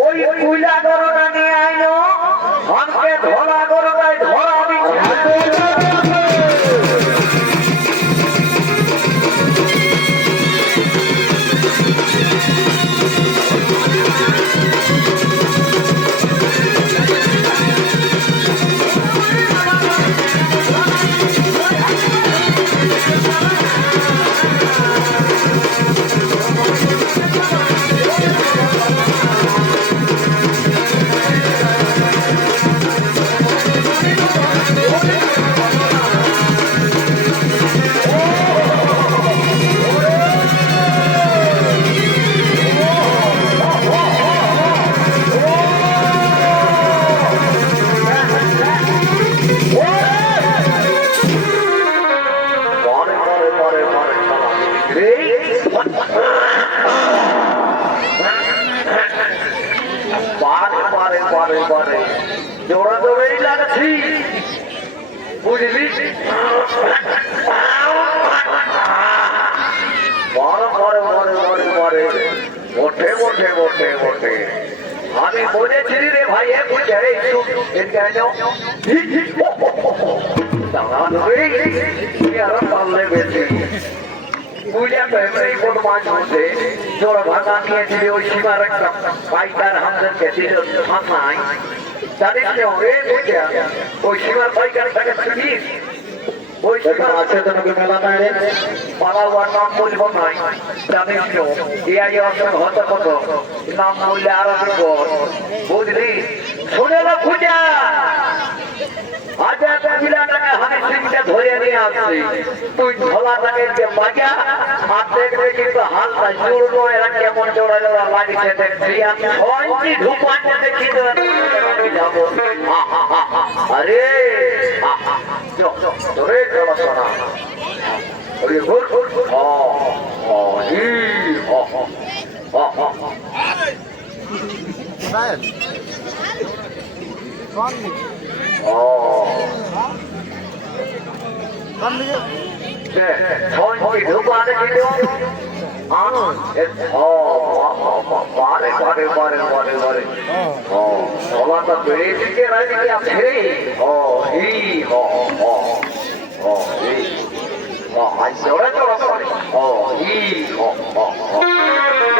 ওই কুইলা ওঠে ওঠে ওঠে আমি বলেছি রে ভাই বুঝে যাও দাঁড়ান রে আর পারলে বেশি। তো এই কোন মাছ হচ্ছে জোড়া ভাঙা নিয়েছিল ওই সীমার একটা পাইকার আমাদেরকে দিল ভাঙায়। জানিস তো রে বুঝে, ওই সীমার পাইকারটাকে চিনিস? সীমার আছে তোমাকে মেলা নাই রে পালাবার নাম বলব নাই জানিস তো ইয়াই অসঙ্গ হত নাম বললে আর বুঝলি? শুনে না পূজা। আজ ধরে নিয়ে আসছি। তুই ধলাটাকে যে বাজা আর দেখবে কিন্তু হাতটা জুড়লো এরা কেমন জোড়া জোড়া লাগছে দেখছি। আমি ছয়টি ঢুকান দেখি যাব। আরে! ধরে চলো শোনা ওই ঘুর ঘুর ঘুর হ হ হি হ হ হ হ ও ছয়টি ঢুকান দেখি তো পারে পারে পারে পারে পারে ও সবার তো এদিকে রাজি আছে ও হি হ হ হ হি হ আজ ওরা তো হি হ হ হ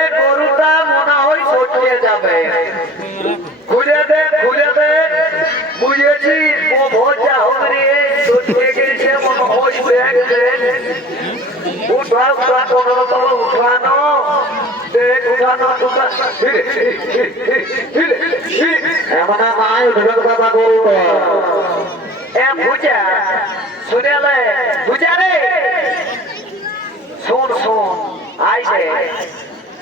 এমন মাই ভগত বাবা বলব এ রে শুন শুন আইছে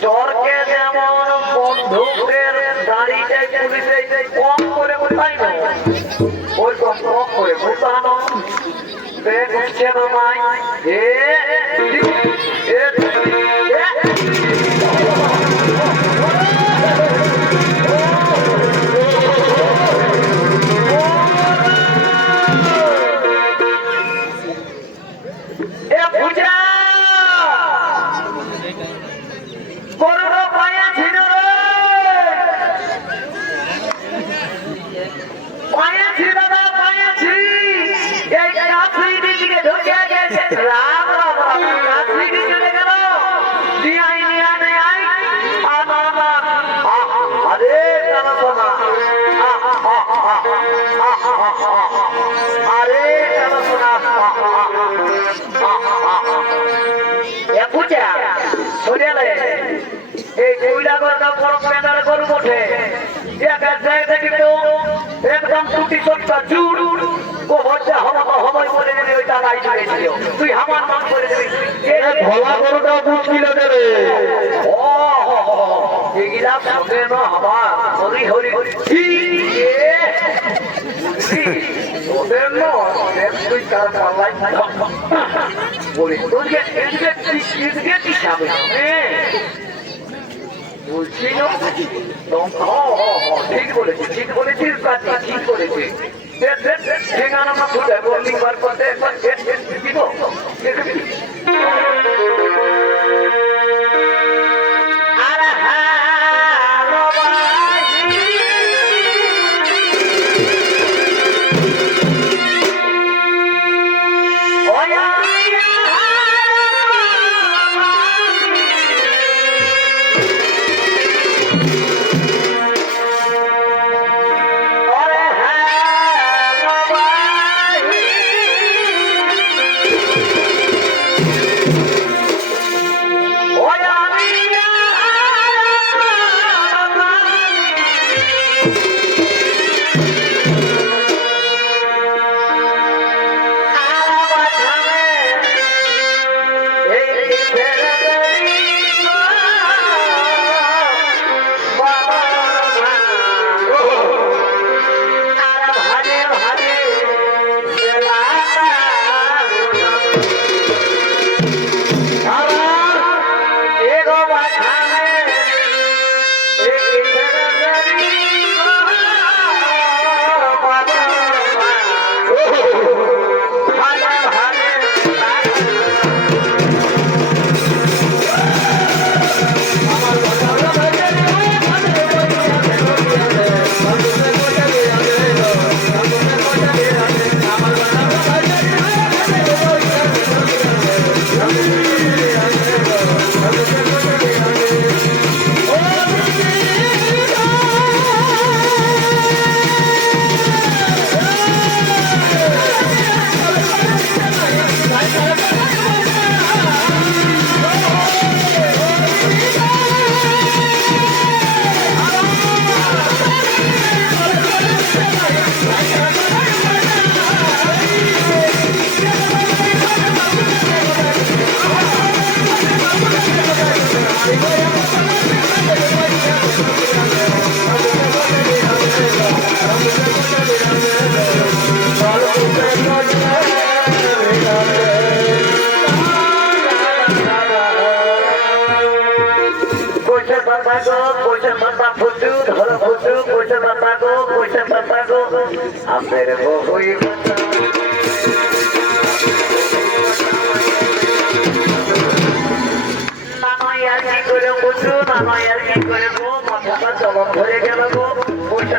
চরকে যেমন বন্ধুকের দাড়িটাই পুলিশে কম করে উঠাই না ওই কম করে উঠানো দেখছে না মাই এ একদম টুটি সটকা চুর ও হচ্ছে হবা হবাই বলে দিবি ওইটা লাই চলেছিল তুই আমার নাম করে দিবি কে রে? ভোলা গরুটা মুশকিল রে ও হো হো হো। এগুলা শুনে না আমার হরি হরি কি এ? কি? ওদের নয়, ওদের তুই কার পাল্লাই থাক। বলি তোকে এদিকে এদিকে কি খাবে হ্যাঁ বলছি না দম- হ, হ, হ, ঠিক বলেছে ঠিক বলেছিস কাজটা ঠিক বলেছে দে, দে, দে, ঠেঙানো না ফুটে বললি বার দে, দিব। গো পয়সা বাবা ফুটু ধর ফুটু পয়সা বাবা গো পয়সা বাবা গো। আমাদের বহুই নানয় আর কি করে ফুটু নানয় আর কি করে গো মাথাটা জলম ধরে গেল।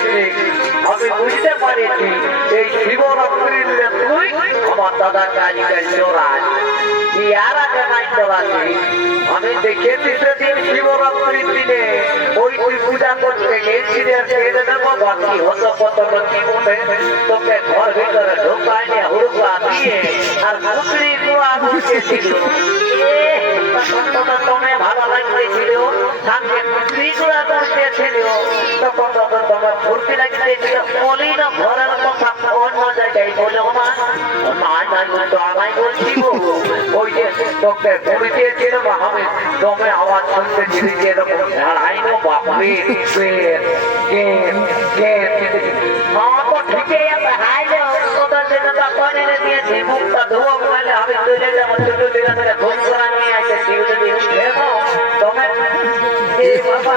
ঠিক আমি বুঝতে পারিছি এই শিবরাত্রির তুই আমার দাদা ইয়ার আগে আমি দেখেছি সেদিন শিবরাত্রির দিনে ওই তুই পূজা করতে আর ছেড়ে তোকে ঘর ভিতরে ঢোকায় নিয়ে হুড়কা দিয়ে আর মুকড়ি কুয়া ঢুকেছিল তুমি ভালো লাগতেছিল? ফুর্তি লাগতেছিল বলি না ঘরের কথা অন্য জায়গায় বলো না তো আমায় বলছি। ওই যে তোকে বলে দিয়েছিল না আমি তুমি আওয়াজ শুনতেছিলি যে এরকম ঝাড়াই না বাপরে কেন কেন আমার ঠিকই আছে হাই রে তোদের জন্য তো কনে দিয়েছি মুখটা ধোয়া বলে আমি চলে যাব ছোট দিনে থেকে ঘুম করা নিয়ে আসে টিউলে দিয়ে উঠে তুমি এ বাবা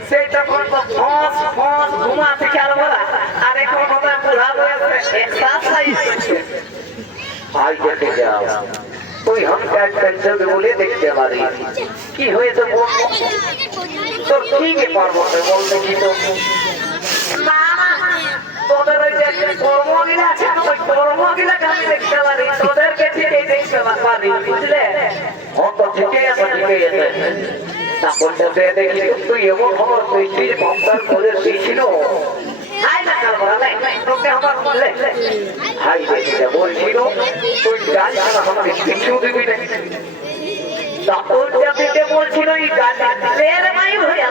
সেইটা করব ফস ফস ঘুমা থেকে আর বলা আর তুই হম পেন্টাকে বলে দেখতে পারি। কি হয়েছে বলব? তোর কি পারব বলতে কি তো। তোদের ওই যে কর্মগুলো আছে ওই কর্মগুলো আমি দেখতে পারি। তোদেরকে ঠিক দেখতে পারি বুঝলে? অত ঠিকই আছে ঠিকই আছে। বলতে দেখলি তুই এমন খবর তুই তুই কম্পার করে দিয়েছিল বলছিল তুই গাছ ছাড়া আমাকে কিছু দিবি না দিতে বলছিল এই হয়ে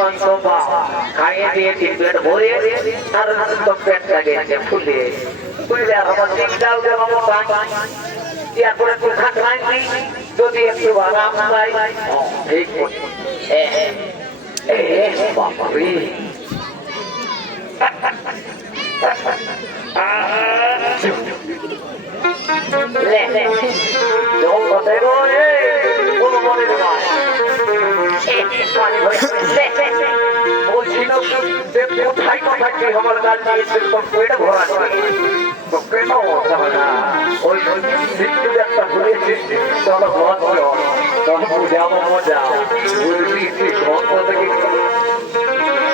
মাংস বা খাইয়ে দিয়েছি পেট ভরে আর তো পেটটা গেছে ফুলে বুঝলে আমার দিন ডাল দেব মোটা ইয়া করে নাই যদি একটু আরাম পাই, ঠিক বাপরে। লে লে। জল কথা গো কোনো মনে নয় বলছিল যে কোথায় কোথায় কি আমার গাছ দিয়েছে তো পেট ভরা তো কেন তাহলে ওই ওই সিট্টু একটা ঘুরেছে চলো ঘর চলো তখন বুঝাবো মজা বুঝলি ঘর থেকে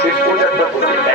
সিট্টু একটা ঘুরেছে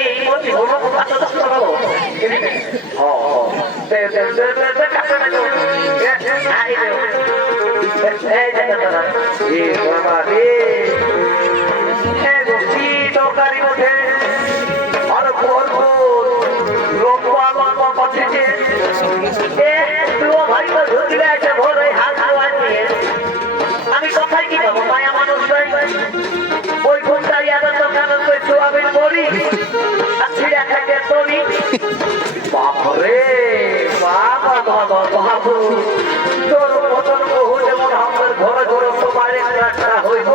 কোনটাই গেলে বাপরে বাবা বাবা, বাবু তোর মতন বহু যেমন আমার ঘরে ঘরে তোমারে রাস্তা হইব।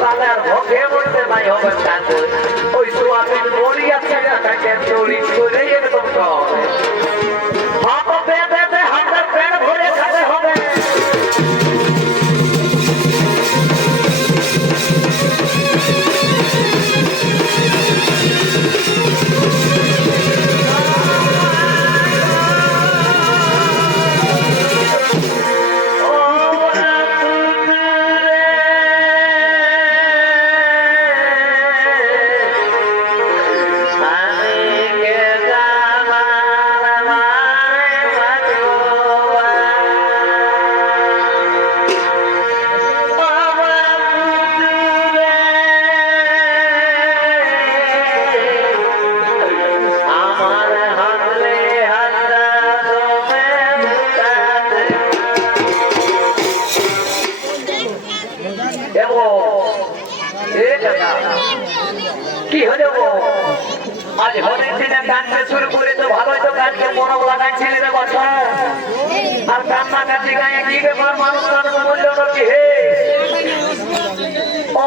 তাহলে আর ভকে বলতে নাই হবে ওই তো আমি মরিয়া থাকে চুরি করে এরকম কানতে শুরু করে তো ভালোই তো কানকে মরম লাগায় রে বছর আর কান্না কাছে গায়ে কি ব্যাপার? মানুষ মানুষ বলল না কি? হে! ও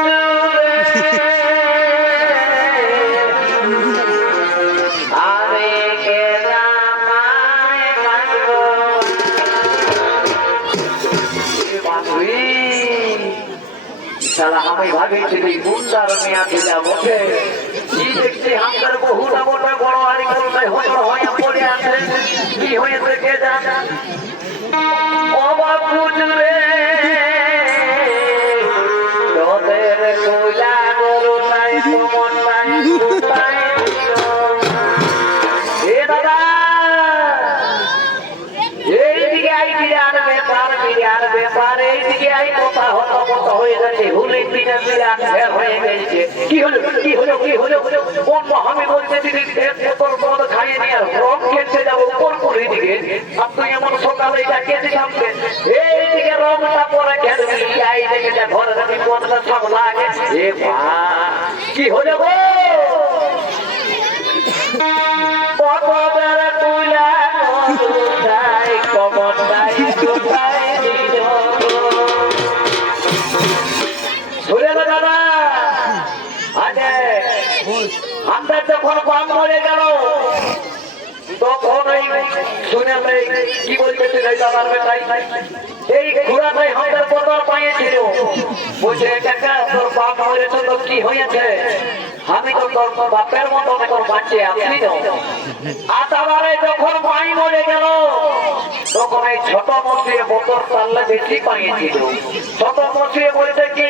মেয়া দিলা বটে কি দেখছি আমাদের বহুটা বটে বড় আড়ি করতে হয়তো হয়ে পড়ে আছে কি হয়েছে কে জানা অবাক বাপু হয়ে গেছে কি হলো কি হলো কি হলো কোন আমি বলতে দিদি এক বোতল মদ নিয়ে রং খেলতে যাব কোন কোন দিকে আর এমন সকালে এটা কেটে থাকবে এইদিকে রংটা পরে খেলবি দেখে যা ঘরে রাখি মদটা সব লাগে এ মা কি হলো গো? যখন কম মরে গেল, তখন এই শুনে আমরা কি বলতেছিল এই দাদার বেটাই এই ঘোড়াটাই আমাদের বদল পাইয়েছিল। বলছে কাকা তোর বাপ মরেছে তো কি হয়েছে? আমি তো তোর বাপের মতো বাঁচে আছি না আতাবারে যখন মাই মরে গেল, তখন এই ছোট মশিয়ে বলছে কি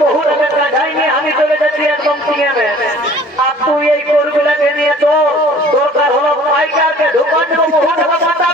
বহু রকমের কাঠাই নিয়ে আমি চলে যাচ্ছি একদম সিএমে। আর তুই এই গরুগুলাকে নিয়ে তো দরকার হলো পাইকারকে ঢোকান দেবো বহু মাথা